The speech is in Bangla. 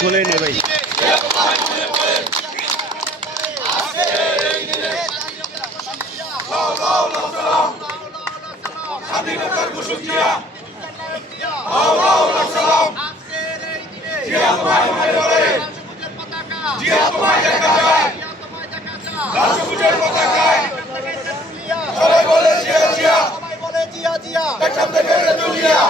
খুলে নে ভাই। স্বাধীনতার ঘোষক জিয়া, লাও লাও লাখ সালাম। জিয়া তোমায় মায় বলে, জিয়া তোমায় দেখা যায়, লাল সবুজের পতাকায় সবাই বলে জিয়া জিয়া, এখান থেকে তেঁতুলিয়া।